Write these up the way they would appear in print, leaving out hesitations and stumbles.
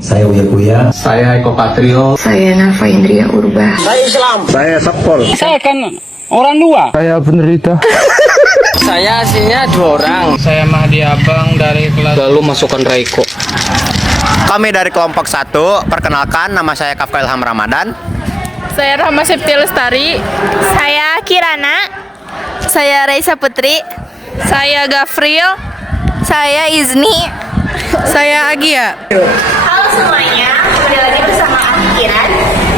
Saya Uya Kuya. Saya Eko Patrio. Saya Nafa Indria Urba. Saya Islam. Saya Sapol. Saya kan orang luar. Saya penderita. Saya aslinya 2 orang. Saya Mahdi Abang dari kelas. Lalu masukkan Raiko. Kami dari kelompok 1, perkenalkan nama saya Kafka Ilham Ramadan. Saya Rahma Septi Lestari. Saya Kirana. Saya Raisa Putri. Saya Gafril. Saya Izni. Saya Agia. Halo semuanya, kembali lagi bersama Akhiran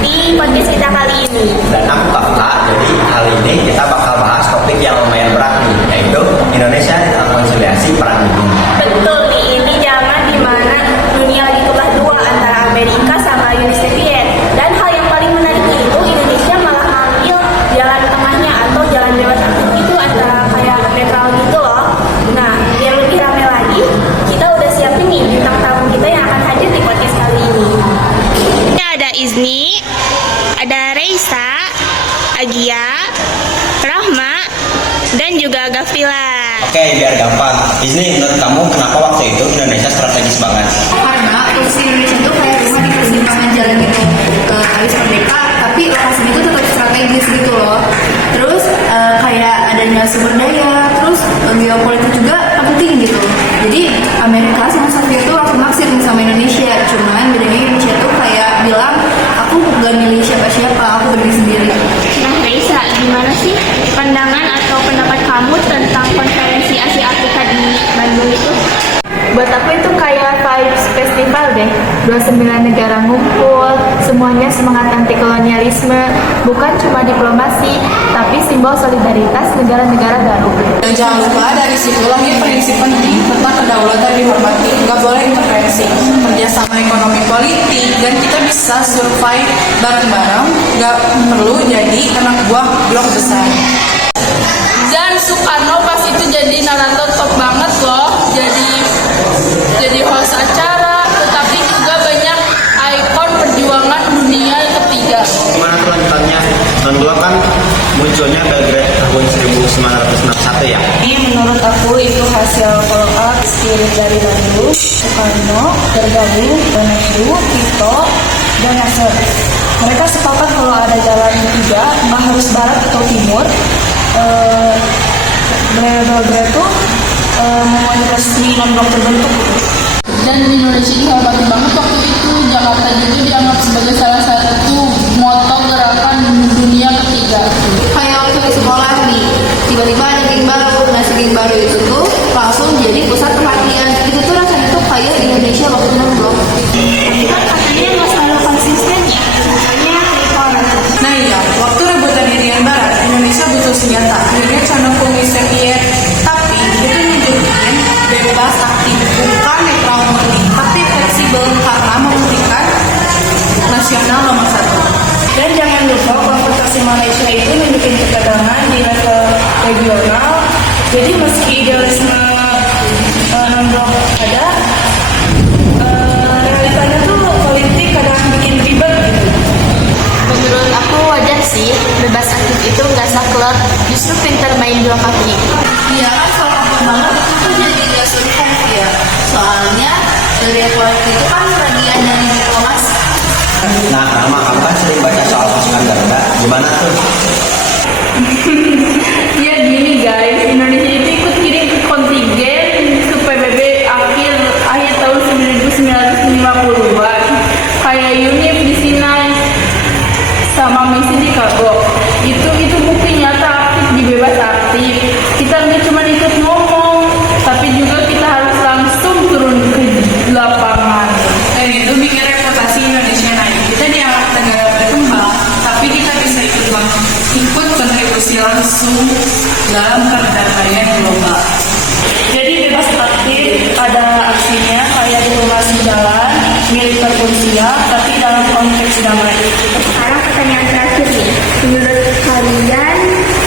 di podcast kita kali ini. Dan aku Kafka, jadi kali ini kita bakal bahas topik yang lumayan berat nih, yaitu Indonesia dalam konsiliasi perang dunia. Betul nih, ini zaman dimana dunia lagi kebelah dua antara Amerika sama Uni Soviet. Dan hal yang paling menariknya itu Indonesia malah ngambil jalan tengahnya atau jalan bebas aktif itu antara kayak netral gitu loh. Nah, biar lebih ramai lagi, kita udah siapin nih bintang tamu kita yang akan hadir di podcast kali ini. Ini ada Izni, ada Reisa, Agia, Rahma, dan juga Gafrila. Oke, biar gampang. Disney, menurut kamu kenapa waktu itu Indonesia strategis banget? Karena posisi Indonesia itu kayak rumah di persimpangan jalan gitu ke Kalis Merdeka, tapi lokasinya itu tetap strategis gitu loh. Terus kayak adanya sumber daya, terus geopolitik juga penting gitu. Jadi Amerika sama Soviet itu langsung naksir sama Indonesia. Cuman bedanya Indonesia tuh kayak bilang aku gak milih siapa-siapa, aku berdiri sendiri. Nah, Reisa, gimana sih pandangan atau pendapat kamu tentang konferensi Asia Afrika di Bandung itu? Buat aku itu kayak vibes festival deh. 29 negara ngumpul, semuanya semangat anti kolonialisme, bukan cuma diplomasi, tapi simbol solidaritas negara-negara baru. Dan jangan lupa dari situ lahir prinsip penting tentang kedaulatan dihormati, nggak boleh intervensi, kerjasama ekonomi politik, dan kita bisa survive bareng-bareng, nggak perlu jadi anak buah blok besar. Dan Soekarno pas itu jadi narator top banget loh, jadi host acara, tetapi juga banyak ikon perjuangan dunia ketiga. Gimana tuh lanjutannya? Tahun 2 kan munculnya Belgrade tahun 1961 ya? Ini menurut aku itu hasil follow up spirit dari Bandung, Soekarno, bergabung, Benedru, Tito, dan Nasser. Mereka sepakat kalau ada jalan tiga, nggak harus barat atau timur. Belgrade tuh membuat resmi non-blok terbentuk. Dan Indonesia dihormati banget waktu itu. Jakarta juga dianggap sebagai salah satu motor gerakan dunia ketiga. Kayak waktu di sekolah nih, tiba-tiba ada geng baru. Nah, si geng baru itu tuh langsung jadi pusat perhatian. Itu tuh rasanya tuh kayak Indonesia waktu non-blok. Tapi kan katanya nggak selalu konsisten ya, misalnya reform. Nah iya, waktu rebutan Irian Barat, Indonesia butuh senjata, akhirnya condong ke Uni Soviet. Tapi itu nunjukin bebas aktif, bukan netral murni, tapi fleksibel karena membuktikan nasional nomor 1. Dan jangan lupa konfrontasi Malaysia itu nunjukin ketegangan di level regional. Jadi meski idealisme non-blok ada, realitanya tuh politik kadang bikin ribet gitu. Menurut aku wajar sih, bebas aktif itu nggak saklek, justru pintar main dua kaki. Iya kan kalau aku banget itu tuh jadi gak survive ya. Soalnya dari politik itu kan bagian dari diplomasi. Nah, Rama, kamu kan sering baca soal pasukan Garuda. Gimana tuh? Ya gini guys, Indonesia itu ikut kirim kontingen ke PBB akhir tahun 1950-an. Kayak UNIF di Sinai sama misi di Kabok. Itu bukti nyata aktif di bebas aktif. Kita nggak cuma ikut ngomong, tapi juga kita harus langsung turun ke lapangan. Dan itu bikin reputasi Indonesia naik. Kita dianggap negara berkembang, tapi kita bisa ikut kontribusi langsung dalam perdamaian global. Jadi bebas aktif ada aksinya kayak diplomasi jalan, militer pun siap, tapi dalam konteks damai. Sekarang pertanyaan terakhir nih, menurut kalian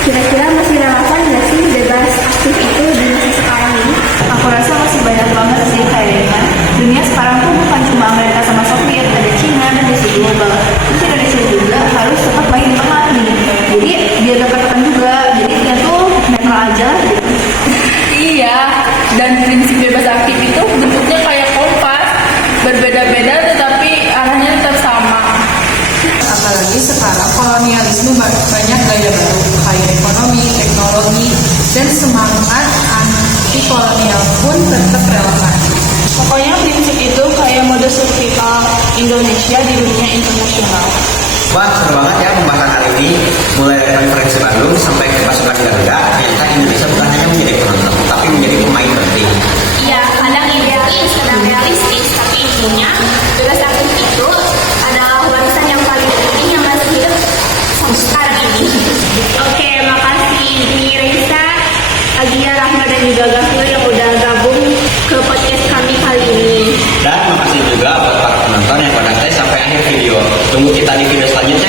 kira-kira masih relevan nggak sih bebas aktif itu di masa sekarang ini? Aku rasa masih banyak banget sih kayaknya. Dunia sekarang tuh bukan cuma Amerika sama Soviet, ada Cina dan isu global. Terus Indonesia juga harus tetap main di tengah nih. Jadi biar dapat tekan juga. Jadi kita tuh netral aja gitu. Iya, dan prinsip bebas aktif itu bentuknya kayak kompas, berbeda-beda tetapi dan semangat anti kolonial pun tetap relevan. Pokoknya prinsip itu kayak mode survival Indonesia di dunia internasional. Wah, seru banget ya pembahasan kali ini. Mulai dari konferensi Bandung sampai ke pasukan Garuda, ternyata Indonesia bukan hanya menjadi penonton, tapi menjadi pemain penting. Iya, kadang idealis, kadang realistis, tapi intinya tugas aktif itu adalah warisan yang paling penting yang masih hidup sampai sekarang ini. Oke, makasih Dini Reza, Agia, Rahma, dan juga Gafil yang udah gabung ke podcast kami kali ini. Dan makasih juga buat para penonton yang pada stay sampai akhir video. Tunggu kita di video selanjutnya.